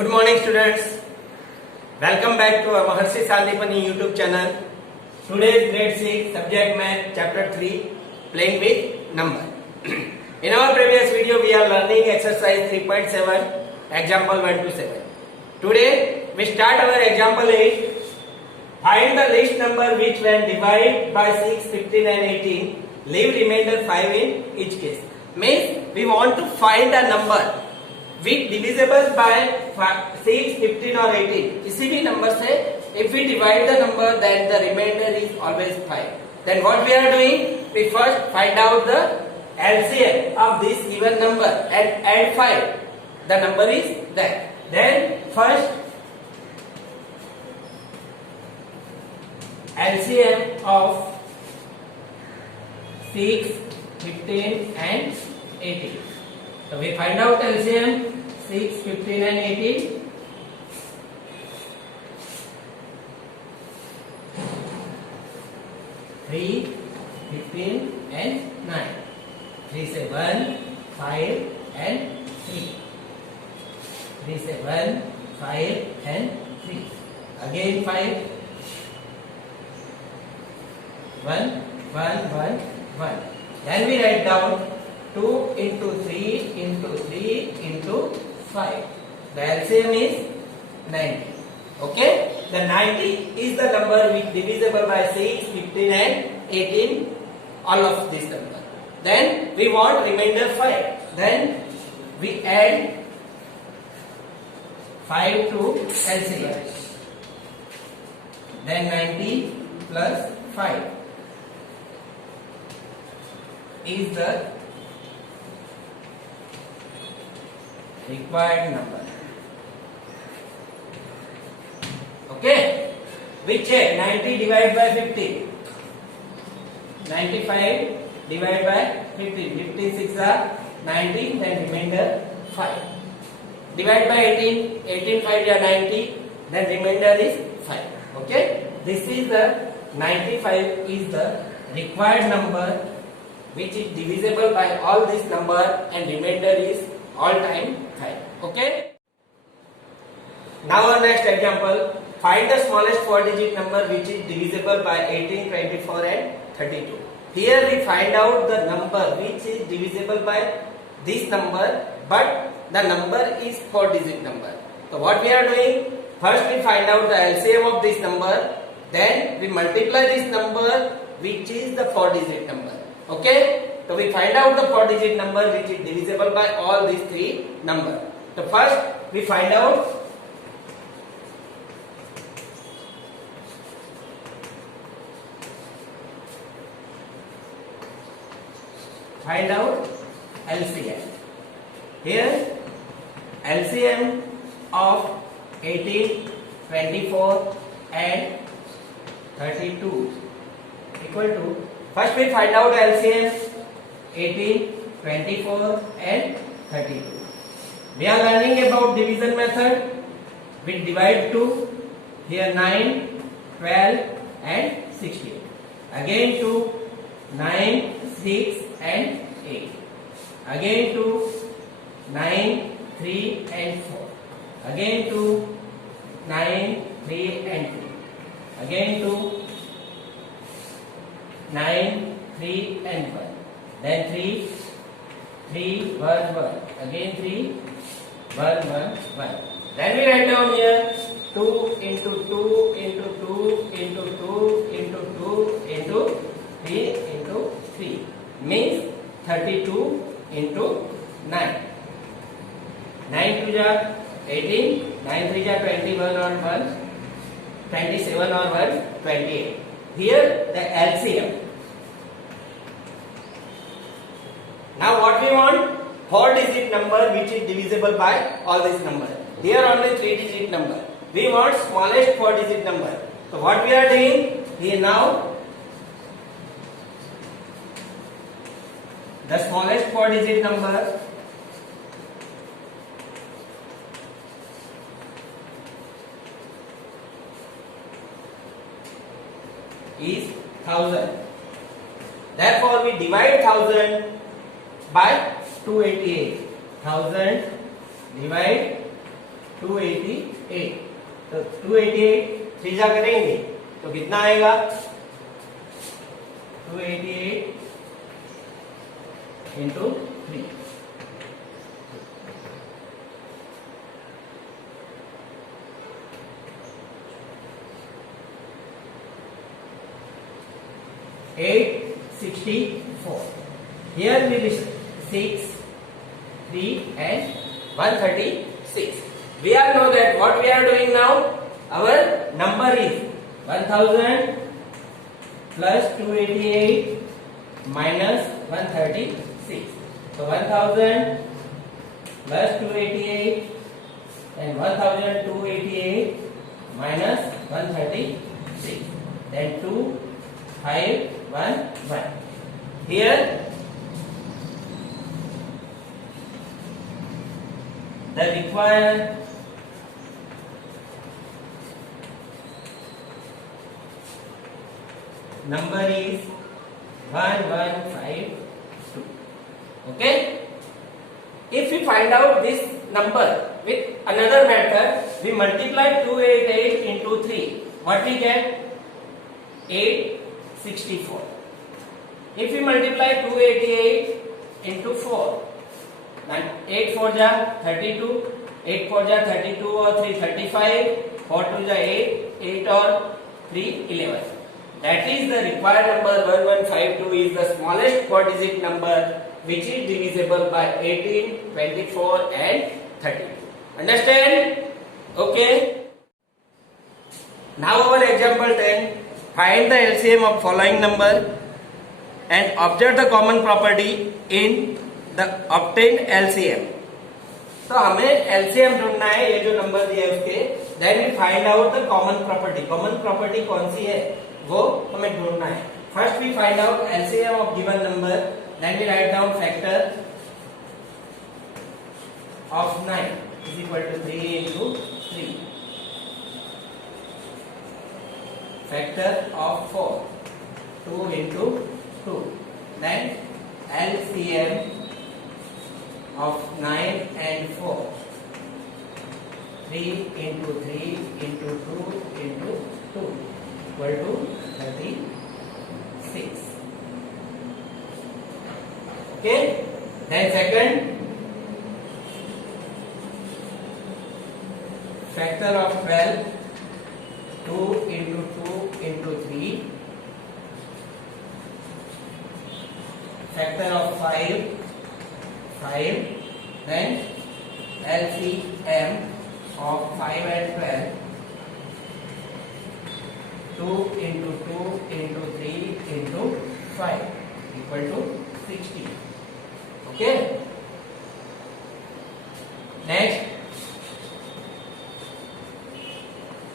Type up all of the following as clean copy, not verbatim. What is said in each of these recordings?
Good morning, students. Welcome back to our Maharshi Sandipani YouTube channel. Today's grade 6 subject math chapter 3 playing with number. In our previous video we are learning exercise 3.7 example 1 to 7. Today we start our example 8. Find the least number which when divided by 6, 15 and 18 leave remainder 5 in each case. Means we want to find a number which divisible by 6, 15 or 18. किसी भी number से if we divide the number then the remainder is always 5. Then what we are doing? We first find out the LCM of this given number and add 5. The number is that. Then first LCM of 6, 15 and 18. So we find out LCM 6, 15 and 18. Three, 15 and 9. 3, 7, 5 and 3. 3, 7, 5 and 3. Again 5. 1, 1, 1, 1. Then we write down 2 into 3 into 3 into 5. The LCM is 90. Okay? The 90 is the number which divisible by 6, 15 and 18. All of this number. Then we want remainder 5. Then we add 5 to LCM. Then 90 plus 5 is the required number. Okay? We check 90 divided by 50. 95 divided by 15. 15 6 are 90, then remainder 5. Divide by 18. 18 5 are 90, then remainder is 5. Okay? This is the 95 is the required number which is divisible by all this number and remainder is all time 5. Okay? Now our next example, find the smallest 4-digit number which is divisible by 18, 24 and 32. Here we find out the number which is divisible by this number, but the number is 4-digit number. So what we are doing? First we find out the LCM of this number, then we multiply this number which is the 4-digit number. Okay? So we find out the 4-digit number which is divisible by all these three numbers. So first we find out LCM. Here LCM of 18, 24 and 32 equal to, first we find out LCM 18, 24 and 32. We are learning about division method. We divide 2. Here 9, 12 and 16. Again 2, 9, 6 and 8. Again 2, 9, 3 and 4. Again 2, 9, 3 and 2. Again 2, 9, 3 and 1. Then 3, 3, 1, 1. Again 3, 1, 1, 1. Then we write down here 2 into 2 into 2 into 2 into 2 into 3 into 3. Means 32 into 9. 9 2 are 18, 9 3 are 21 or 1, 27 or 1, 28. Here the LCM. Now what we want? 4-digit number which is divisible by all these numbers. Here only 3-digit number. We want smallest 4-digit number. So what we are doing? Here now the smallest 4-digit number is 1000. Therefore we divide 1000 by 288. 1000 divide 288। तो 288 3 जा करेंगे तो कितना आएगा? 288 into 3। 864. Here we list 6, 3 and 136. We all know that what we are doing now. Our number is 1000 plus 288 minus 136. So 1000 plus 288 and 1288 minus 136. Then 2511. Here the required number is 1152. Okay? If we find out this number with another method, we multiply 288 into 3. What we get? 864. If we multiply 288 into 4, then 8 4 ja 32, 8 4 ja 32 or 3 35, 4 2 ja 8, 8 or 3 11. That is the required number. 1152 is the smallest 4-digit number which is divisible by 18, 24 and 32. Understand? Okay. Now our example 10. Find the LCM of following number and observe the common property in the obtained LCM. तो हमें LCM ढूंढना है, ये जो number दिया है उसके. Then we find out the common property. Common property कौन सी है वो हमें ढूंढना है. First we find out LCM of given number. Then we write down factor of 9 is equal to 3 into 3. Factor of 4, 2 into 2. Then LCM of 9 and 4, 3 into 3 into 2 into 2 equal to 36. Okay. Then second, factor of 12, 2 into 2 into 3. Factor of 5, 5. Then LCM of 5 and 12, 2 into 2 into 3 into 5 equal to 60. Okay. Next,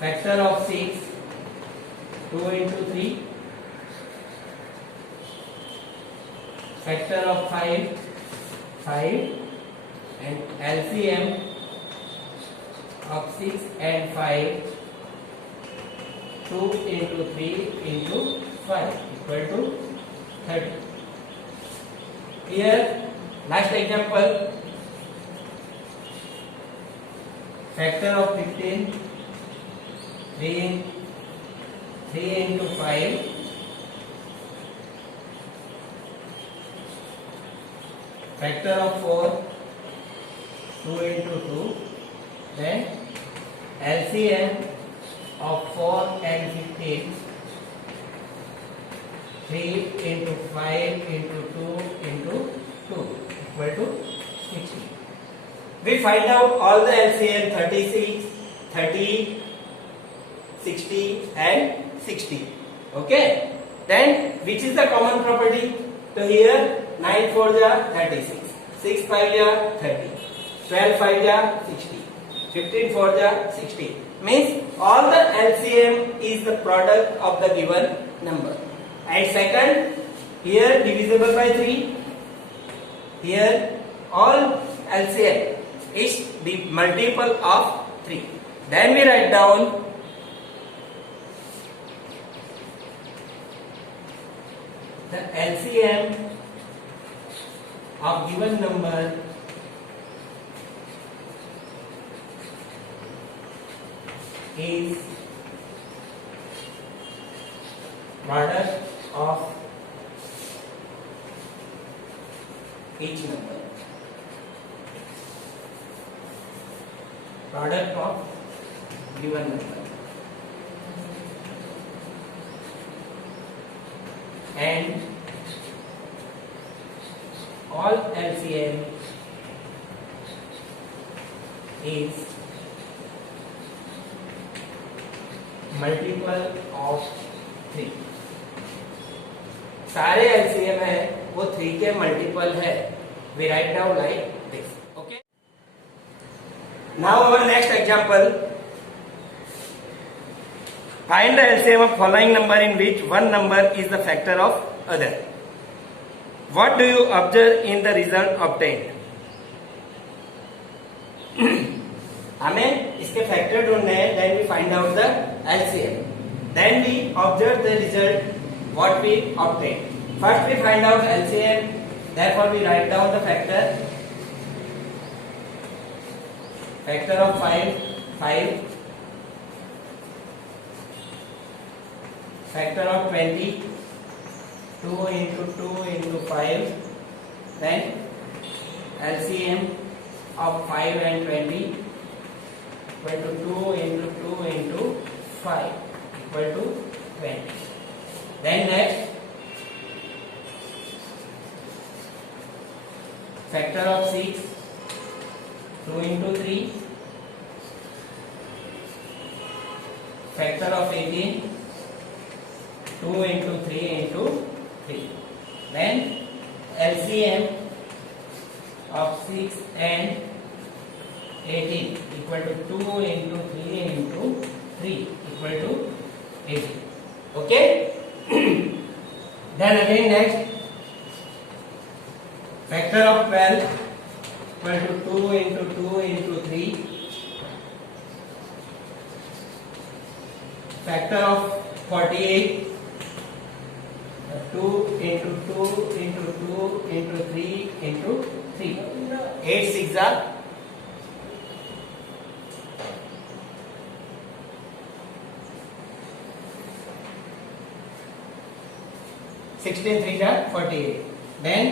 factor of 6, 2 into 3. Factor of 5, 5. And LCM of 6 and 5, 2 into 3 into 5 equal to 30. Here, last example, factor of 15, 3 into 5, factor of 4, 2 into 2, then LCM of 4 and 15, 3 into 5 into 2 into 2 equal to 60. We find out all the LCM 36, 30, 60 and 60. Okay. Then which is the common property? So here 9 4 ja 36, 6 5 ja 30. 12 5 ja 60, 15 4 ja 60. Means all the LCM is the product of the given number. And second, here divisible by 3. Here all LCM is the multiple of 3. Then we write down the LCM of given number is product of each number. Product of given number. And all LCM is multiple of 3. सारे LCM है वो 3 के multiple है. We write down like this. Okay. Now our next example. Find the LCM of following number in which one number is the factor of other. What do you observe in the result obtained? हमें इसके factor ढूंढने हैं. Then we find out the LCM. Then we observe the result what we obtain. First we find out LCM. Therefore we write down the factor. Factor of 5, 5. Factor of 20, 2 into 2 into 5. Then LCM of 5 and 20 equal to 2 into 2 into 5 equal to 20. Then next, factor of 6, 2 into 3. Factor of 18, 2 into 3 into 3. Then LCM of 6 and 18 equal to 2 into 3 into 3 equal to 18. Okay. Then again next, factor of 12 equal to 2 into 2 into 3. Factor of 48, 2 into 2 into 2 into 3 into 3. 8 6 are 16 3 are 48. Then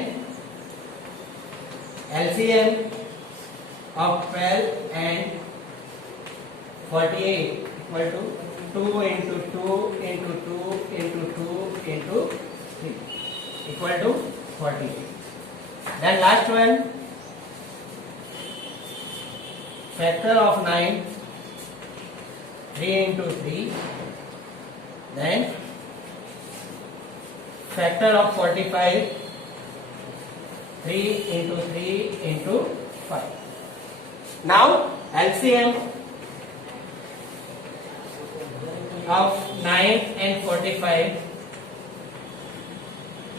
LCM of 12 and 48 equal to 2 into 2 into 2 into 2 into 3 equal to 48. Then last one, factor of 9, 3 into 3. Then factor of 45, 3 into 3 into 5. Now LCM of 9 and 45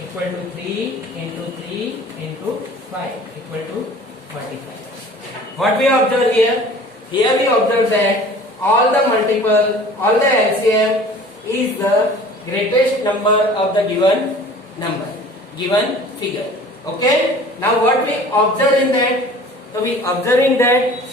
equal to 3 into 3 into 5 equal to 45. What we observe here? Here we observe that all the multiple, all the LCM is the greatest number of the given number, given figure. Okay. Now what we observe in that? So we observe in that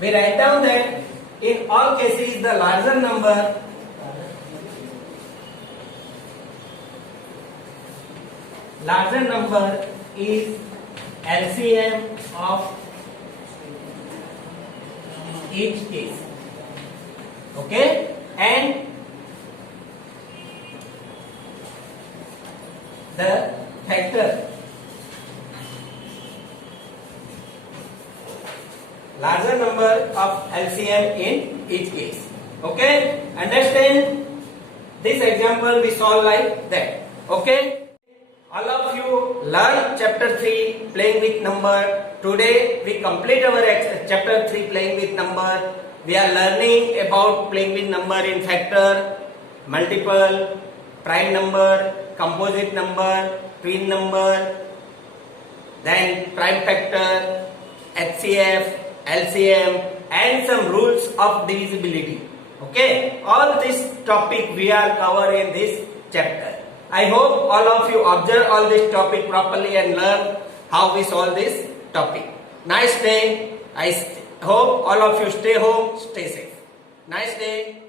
we write down that in all cases the larger number is LCM of each case. Okay, and the factor larger number of LCM in each case. Okay, understand? This example we solve like that. Okay. All of you learn chapter 3 playing with number. Today we complete our chapter 3 playing with number. We are learning about playing with number in factor, multiple, prime number, composite number, twin number, then prime factor, HCF, LCM, and some rules of divisibility. Okay, all this topic we are cover in this chapter. I hope all of you observe all this topic properly and learn how we solve this topic. Nice day. I hope all of you stay home, stay safe. Nice day.